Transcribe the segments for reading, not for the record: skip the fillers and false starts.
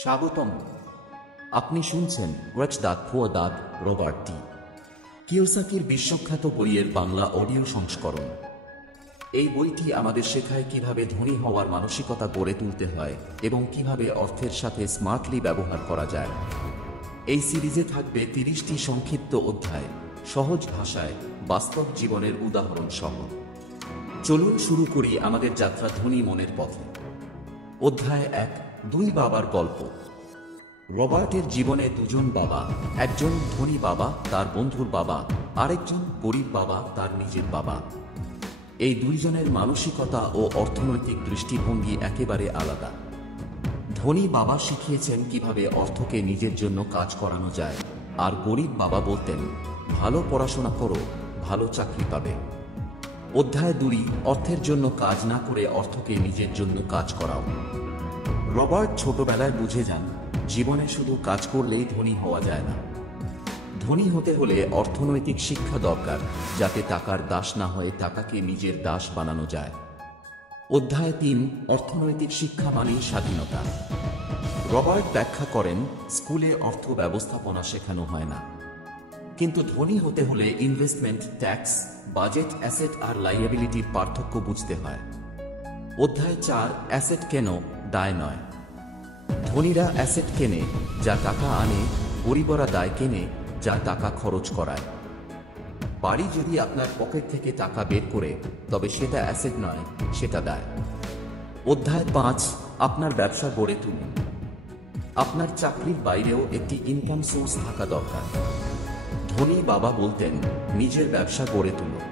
স্বাগতম। আপনি শুনছেন Rich Dad Poor Dad, Robert T কিওসাকির বিশ্বখ্যাত বইয়ের বাংলা অডিও সংস্করণ। এই বইটি আমাদের শেখায় কিভাবে ধনী হওয়ার মানসিকতা গড়ে তুলতে হয় এবং কিভাবে অর্থের সাথে স্মার্টলি ব্যবহার করা যায়। এই সিরিজে থাকবে 30টি সংক্ষিপ্ত অধ্যায়, সহজ ভাষায় বাস্তব জীবনের উদাহরণ সহ। চলুন শুরু করি আমাদের যাত্রা ধনী মনের পথে। অধ্যায় 1, দুই বাবার গল্প। রবার্টের জীবনে দুজন বাবা, একজন ধনী বাবা তার বন্ধুর বাবা, আরেকজন গরিব বাবা তার নিজের বাবা। এই দুইজনের মানসিকতা ও অর্থনৈতিক দৃষ্টিভঙ্গি একেবারে আলাদা। ধনী বাবা শিখিয়েছেন কিভাবে অর্থকে নিজের জন্য কাজ করানো যায়, আর গরিব বাবা বলতেন, ভালো পড়াশোনা করো, ভালো চাকরি পাবে। অধ্যায় 2, অর্থের জন্য কাজ না করে অর্থকে নিজের জন্য কাজ করাও। রবার্ট ছোটবেলায় বুঝে যান, জীবনে শুধু কাজ করলেই ধনী হওয়া যায় না। ধনী হতে হলে অর্থনৈতিক শিক্ষা দরকার, যাতে টাকার দাস না হয়ে টাকাকে নিজের দাস বানানো যায়। অধ্যায় 3, অর্থনৈতিক শিক্ষা মানেই স্বাধীনতা। রবার্ট ব্যাখ্যা করেন, স্কুলে অর্থ ব্যবস্থাপনা শেখানো হয় না, কিন্তু ধনী হতে হলে ইনভেস্টমেন্ট, ট্যাক্স, বাজেট, অ্যাসেট আর লায়াবিলিটির পার্থক্য বুঝতে হয়। অধ্যায় 4, অ্যাসেট কেন, দায় নয়। ধনীরা অ্যাসেট কেনে, যা টাকা আনে, গরিবরা দায় কেনে, যা টাকা খরচ করায়। বাড়ি যদি আপনার পকেট থেকে টাকা বের করে, তবে সেটা অ্যাসেট নয়, সেটা দায়। অধ্যায় 5, আপনার ব্যবসা গড়ে তুলুন। আপনার চাকরির বাইরেও একটি ইনকাম সোর্স থাকা দরকার। ধনী বাবা বলতেন, নিজের ব্যবসা গড়ে তুলুন।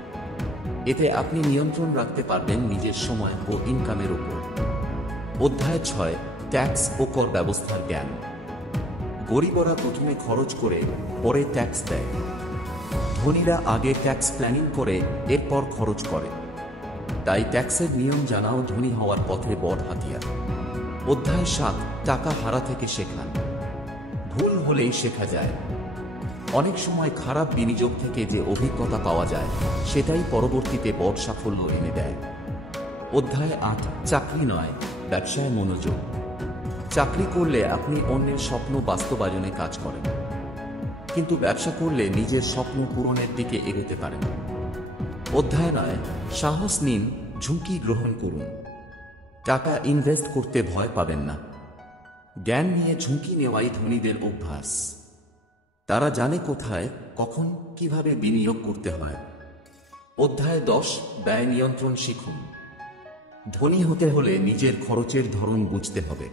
এতে আপনি নিয়ন্ত্রণ রাখতে পারবেন নিজের সময় ও ইনকামের উপর। অধ্যায় 6, ট্যাক্স ও কর ব্যবস্থার জ্ঞান। গরিবরা প্রথমে খরচ করে পরে ট্যাক্স দেয়। ধনীরা আগে ট্যাক্স প্ল্যানিং করে এরপর খরচ করে। তাই ট্যাক্সের নিয়ম জানাও ধনী হওয়ার পথে বড় হাতিয়ার। অধ্যায় 7, টাকা হারা থেকে শেখা। ভুল হলেই শেখা যায়। অনেক সময় খারাপ বিনিয়োগ থেকে যে অভিজ্ঞতা পাওয়া যায়, সেটাই পরবর্তীতে বড় সাফল্য এনে দেয়। অধ্যায় 8, চাকরি নয়, ব্যবসায় মনোযোগ। চাকরি করলে আপনি অন্যের স্বপ্ন বাস্তবায়নে কাজ করেন, কিন্তু ব্যবসা করলে নিজের স্বপ্ন পূরণের দিকে এগোতে পারেন। অধ্যায় 9, সাহস নিন, ঝুঁকি গ্রহণ করুন। টাকা ইনভেস্ট করতে ভয় পাবেন না। জ্ঞান নিয়ে ঝুঁকি নেওয়াই ধনীদের অভ্যাস। তারা জানে কোথায়, কখন, কিভাবে বিনিয়োগ করতে হয়। অধ্যায় 10, ব্যয় নিয়ন্ত্রণ শিখুন। ধনী হতে হলে নিজের খরচের ধরন বুঝতে হবে।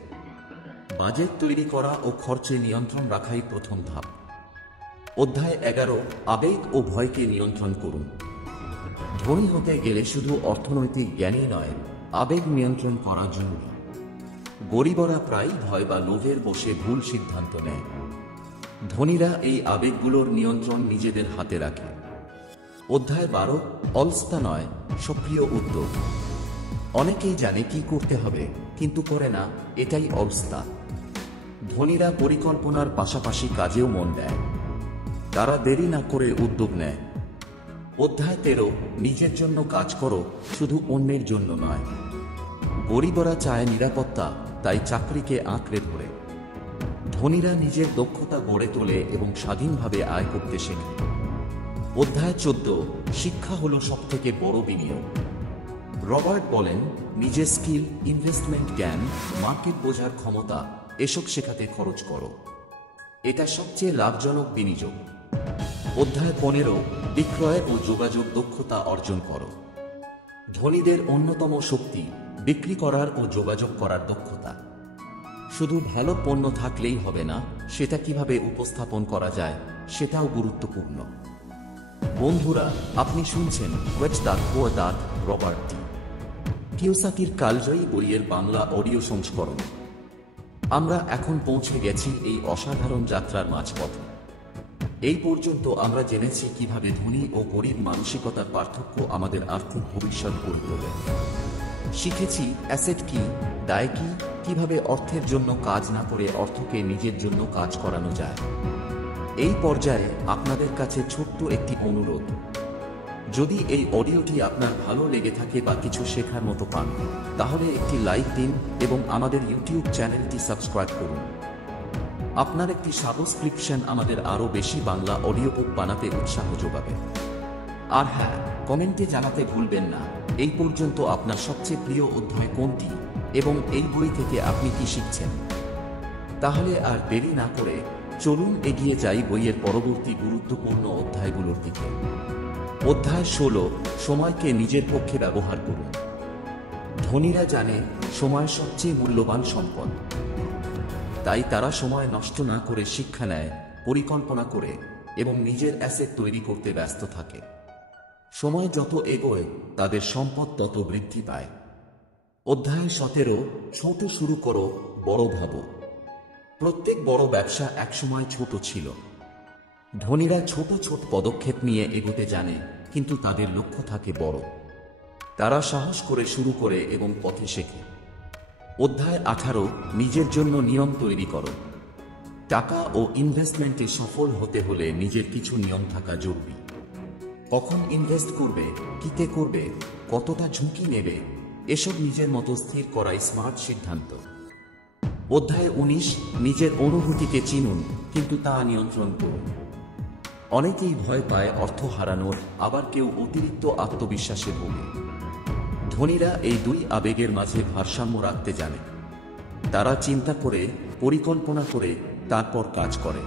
বাজেট তৈরি করা ও খরচে নিয়ন্ত্রণ রাখাই প্রথম ধাপ। অধ্যায় 11, আবেগ ও ভয়কে নিয়ন্ত্রণ করুন। ধনী হতে গেলে শুধু অর্থনৈতিক জ্ঞানই নয়, আবেগ নিয়ন্ত্রণ করা জরুরি। গরিবরা প্রায়ই ভয় বা লোভের বশে ভুল সিদ্ধান্ত নেয়। ধনীরা এই আবেগগুলোর নিয়ন্ত্রণ নিজেদের হাতে রাখে। অধ্যায় 12, অলসতা নয়, সক্রিয় উদ্যোগ। অনেকেই জানে কি করতে হবে, কিন্তু করে না, এটাই অলসতা। ধনীরা পরিকল্পনার পাশাপাশি কাজেও মন দেয়। তারা দেরি না করে উদ্যোগ নেয়। অধ্যায় 13, নিজের জন্য কাজ করো, শুধু অন্যের জন্য নয়। গরিবরা চায় নিরাপত্তা, তাই চাকরিকে আঁকড়ে ধরে। ধনীরা নিজের দক্ষতা গড়ে তোলে এবং স্বাধীনভাবে আয় করতে শেখে। অধ্যায় 14, শিক্ষা হলো সবথেকে বড় বিনিয়োগ। রবার্ট বলেন, নিজের স্কিল, ইনভেস্টমেন্ট জ্ঞান, মার্কেট বোঝার ক্ষমতা, এসব শেখাতে খরচ করো। এটা সবচেয়ে লাভজনক বিনিয়োগ। অধ্যায় 15, বিক্রয় ও যোগাযোগ দক্ষতা অর্জন করো। ধনীদের অন্যতম শক্তি বিক্রি করার ও যোগাযোগ করার দক্ষতা। শুধু ভালো পণ্য থাকলেই হবে না, সেটা কিভাবে উপস্থাপন করা যায় সেটাও গুরুত্বপূর্ণ। বন্ধুরা, আপনি শুনছেন Rich Dad Poor Dad, Robert T কিওসাকির কালজয়ী বইয়ের বাংলা অডিও সংস্করণ। আমরা এখন পৌঁছে গেছি এই অসাধারণ যাত্রার মাঝপথে। এই পর্যন্ত আমরা জেনেছি কিভাবে ধনী ও গরিব মানসিকতার পার্থক্য আমাদের আর্থিক ভবিষ্যৎ গড়ে তোলে। শিখেছি অ্যাসেট কি, দায় কি, কিভাবে অর্থের জন্য কাজ না করে অর্থকে নিজের জন্য কাজ করানো যায়। এই পর্যায়ে আপনাদের কাছে ছোট্ট একটি অনুরোধ। যদি এই অডিওটি আপনার ভালো লেগে থাকে বা কিছু শেখার মতো পান, তাহলে একটি লাইক দিন এবং আমাদের ইউটিউব চ্যানেলটি সাবস্ক্রাইব করুন। আপনার একটি সাবস্ক্রিপশন আমাদের আরও বেশি বাংলা অডিও বুক বানাতে উৎসাহ যোগাবে। আর হ্যাঁ, কমেন্টে জানাতে ভুলবেন না এই পর্যন্ত আপনার সবচেয়ে প্রিয় অধ্যায় কোনটি এবং এই বই থেকে আপনি কি শিখছেন। তাহলে আর দেরি না করে চলুন এগিয়ে যাই বইয়ের পরবর্তী গুরুত্বপূর্ণ অধ্যায়গুলোর দিকে। অধ্যায় 16, সময়কে নিজের পক্ষে ব্যবহার করুন। ধনীরা জানে সময় সবচেয়ে মূল্যবান সম্পদ, তাই তারা সময় নষ্ট না করে শিক্ষা নেয়, পরিকল্পনা করে এবং নিজের অ্যাসেট তৈরি করতে ব্যস্ত থাকে। সময় যত এগোয় তাদের সম্পদ তত বৃদ্ধি পায়। অধ্যায় 17, ছোট শুরু করো, বড় ভাবো। প্রত্যেক বড় ব্যবসা একসময় ছোট ছিল। ধনীরা ছোট ছোট পদক্ষেপ নিয়ে এগোতে জানে, কিন্তু তাদের লক্ষ্য থাকে বড়। তারা সাহস করে শুরু করে এবং পথে শেখে। অধ্যায় 18, নিজের জন্য নিয়ম তৈরি করো। টাকা ও ইনভেস্টমেন্টে সফল হতে হলে নিজের কিছু নিয়ম থাকা জরুরি। কখন ইনভেস্ট করবে, কিতে করবে, কতটা ঝুঁকি নেবে, এসব নিজের মতো স্থির করাই স্মার্ট সিদ্ধান্ত। অধ্যায় 19, নিজের অনুভূতিকে চিনুন কিন্তু তা নিয়ন্ত্রণ করুন। অনেকেই ভয় পায় অর্থ হারানোর, আবার কেউ অতিরিক্ত আত্মবিশ্বাসে ভোগে। ধনীরা এই দুই আবেগের মাঝে ভারসাম্য রাখতে জানে। তারা চিন্তা করে, পরিকল্পনা করে তারপর কাজ করে।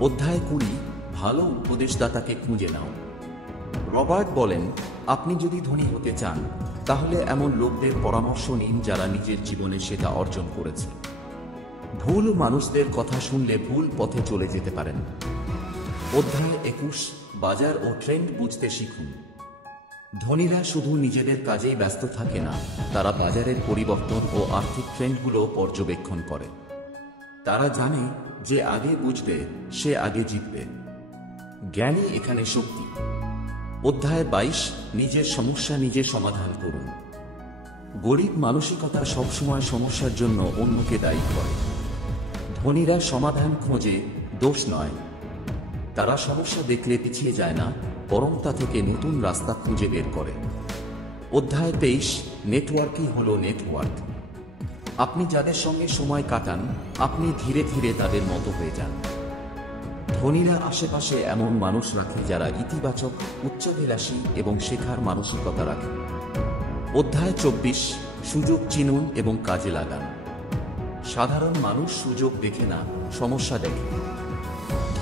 অধ্যায় 20, ভালো উপদেশদাতাকে খুঁজে নাও। রবার্ট বলেন, আপনি যদি ধনী হতে চান তাহলে এমন লোকদের পরামর্শ নিন যারা নিজের জীবনে সেটা অর্জন করেছে। ভুল মানুষদের কথা শুনলে ভুল পথে চলে যেতে পারেন। অধ্যায় 21, বাজার ও ট্রেন্ড বুঝতে শিখুন। ধনীরা শুধু নিজেদের কাজেই ব্যস্ত থাকে না, তারা বাজারের পরিবর্তন ও আর্থিক ট্রেন্ডগুলো পর্যবেক্ষণ করে। তারা জানে যে আগে বুঝবে সে আগে জিতবে। জ্ঞানই এখানে শক্তি। অধ্যায় 22, নিজের সমস্যা নিজে সমাধান করুন। গরিব মানসিকতা সবসময় সমস্যার জন্য অন্যকে দায়ী করে। ধনীরা সমাধান খোঁজে, দোষ নয়। তারা সমস্যা দেখলে পিছিয়ে যায় না, বরং তা থেকে নতুন রাস্তা খুঁজে বের করে। অধ্যায় 23, নেটওয়ার্কই হলো নেটওয়ার্ক। আপনি যাদের সঙ্গে সময় কাটান আপনি ধীরে ধীরে তাদের মতো হয়ে যান। ধনীরা আশেপাশে এমন মানুষ রাখে যারা ইতিবাচক, উচ্চাভিলাষী এবং শেখার মানসিকতা রাখে। অধ্যায় 24, সুযোগ চিনুন এবং কাজে লাগান। সাধারণ মানুষ সুযোগ দেখে না, সমস্যা দেখে।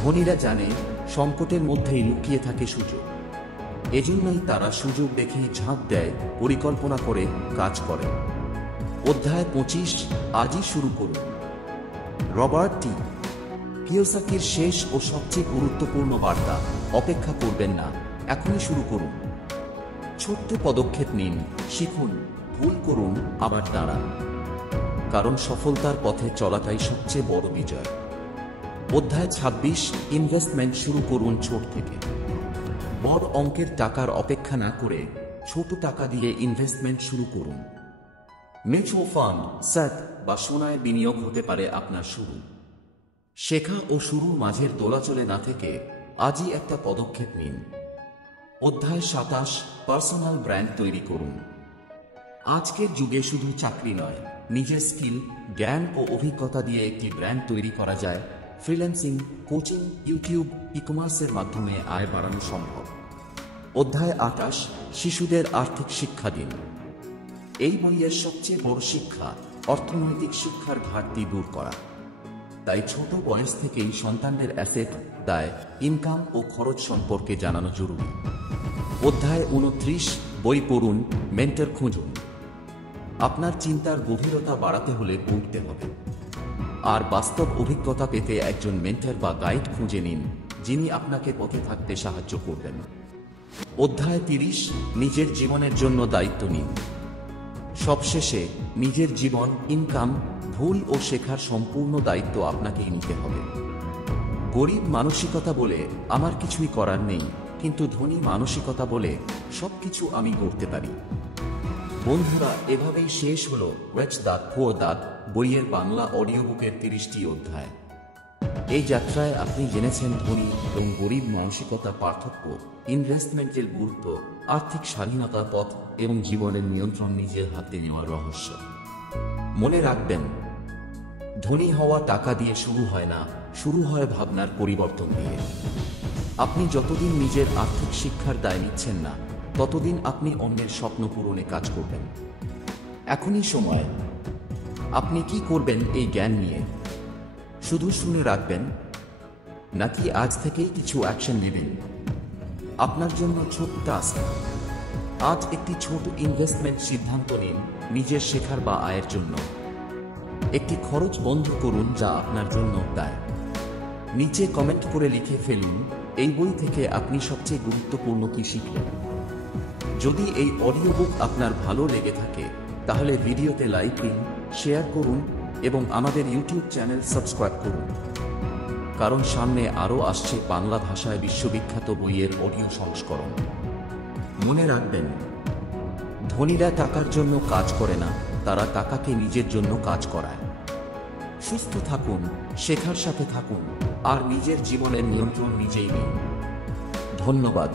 ধনীরা জানে সংকটের মধ্যেই লুকিয়ে থাকে সুযোগ। এজন্যই তারা সুযোগ দেখেই ঝাঁপ দেয়, পরিকল্পনা করে কাজ করে। অধ্যায় 25, আজই শুরু করুন। রবার্ট টি কিওসাকির শেষ ও সবচেয়ে গুরুত্বপূর্ণ বার্তা, অপেক্ষা করবেন না, এখনই শুরু করুন। ছোট্ট পদক্ষেপ নিন, শিখুন, ভুল করুন, আবার দাঁড়ান। কারণ সফলতার পথে চলাটাই সবচেয়ে বড় বিজয়। অধ্যায় 26, ইনভেস্টমেন্ট শুরু করুন ছোট থেকে। বড় অঙ্কের টাকার অপেক্ষা না করে ছোট টাকা দিয়ে ইনভেস্টমেন্ট শুরু করুন। মিউচুয়াল ফান্ড, স্যাট বা সোনায় বিনিয়োগ হতে পারে আপনার শুরু। শেখা ও শুরুর মাঝের দোলাচলে না থেকে আজই একটা পদক্ষেপ নিন। অধ্যায় 27, পার্সোনাল ব্র্যান্ড তৈরি করুন। আজকের যুগে শুধু চাকরি নয়, নিজের স্কিল, জ্ঞান ও অভিজ্ঞতা দিয়ে একটি ব্র্যান্ড তৈরি করা যায়। ফ্রিল্যান্সিং, কোচিং, ইউটিউব, ই-কমার্সের মাধ্যমে আয় বাড়ানো সম্ভব। অধ্যায় 28, শিশুদের আর্থিক শিক্ষা দিন। এই বইয়ের সবচেয়ে বড় শিক্ষা অর্থনৈতিক শিক্ষার ঘাটতি দূর করা। তাই ছোট বয়স থেকেই সন্তানদের অ্যাসেট, দায়, ইনকাম ও খরচ সম্পর্কে জানানো জরুরি। অধ্যায় 29, বই পড়ুন, মেন্টর খুঁজুন। আপনার চিন্তার গভীরতা বাড়াতে হলে পড়তে হবে। আর বাস্তব অভিজ্ঞতা পেতে একজন মেন্টর বা গাইড খুঁজে নিন, যিনি আপনাকে পথে থাকতে সাহায্য করবেন। অধ্যায় 30, নিজের জীবনের জন্য দায়িত্ব নিন। সবশেষে নিজের জীবন, ইনকাম, ভুল ও শেখার সম্পূর্ণ দায়িত্ব আপনাকেই নিতে হবে। গরিব মানসিকতা বলে আমার কিছুই করার নেই, কিন্তু ধনী মানসিকতা বলে সবকিছু আমি করতে পারি। বন্ধুরা, এভাবেই শেষ হলো রিচ ড্যাড পুয়ার ড্যাড বইয়ের বাংলা অডিও বুকের 30টি অধ্যায়। এই যাত্রায় আপনি জেনেছেন ধনী এবং গরিব মানসিকতা পার্থক্য, ইনভেস্টমেন্টের গুরুত্ব, আর্থিক স্বাধীনতার পথ এবং জীবনের নিয়ন্ত্রণ নিজের হাতে নেওয়ার রহস্য। মনে রাখবেন, ধনী হওয়া টাকা দিয়ে শুরু হয় না, শুরু হয় ভাবনার পরিবর্তন দিয়ে। আপনি যতদিন নিজের আর্থিক শিক্ষার দায় নিচ্ছেন না, ততদিন আপনি অন্যের স্বপ্ন পূরণে কাজ করবেন। এখনই সময়। আপনি কি করবেন এই জ্ঞান নিয়ে? শুধু শুনে রাখবেন, নাকি আজ থেকেই কিছু অ্যাকশন নেবেন? আপনার জন্য ছোট টাস্ক। আজ একটি ছোট ইনভেস্টমেন্ট সিদ্ধান্ত নিন নিজের শেখার বা আয়ের জন্য। একটি খরচ বন্ধ করুন যা আপনার জন্য দায়। নিচে কমেন্ট করে লিখে ফেলুন এই বই থেকে আপনি সবচেয়ে গুরুত্বপূর্ণ কি শিখলেন। যদি এই অডিও বুক আপনার ভালো লেগে থাকে তাহলে ভিডিওতে লাইক দিন, শেয়ার করুন এবং আমাদের ইউটিউব চ্যানেল সাবস্ক্রাইব করুন, কারণ সামনে আরও আসছে বাংলা ভাষায় বিশ্ববিখ্যাত বইয়ের অডিও সংস্করণ। মনে রাখবেন, ধনীরা টাকার জন্য কাজ করে না, তারা টাকাকে নিজের জন্য কাজ করায়। সুস্থ থাকুন, শেখার সাথে থাকুন আর নিজের জীবনের নিয়ন্ত্রণ নিজেই নিন। ধন্যবাদ।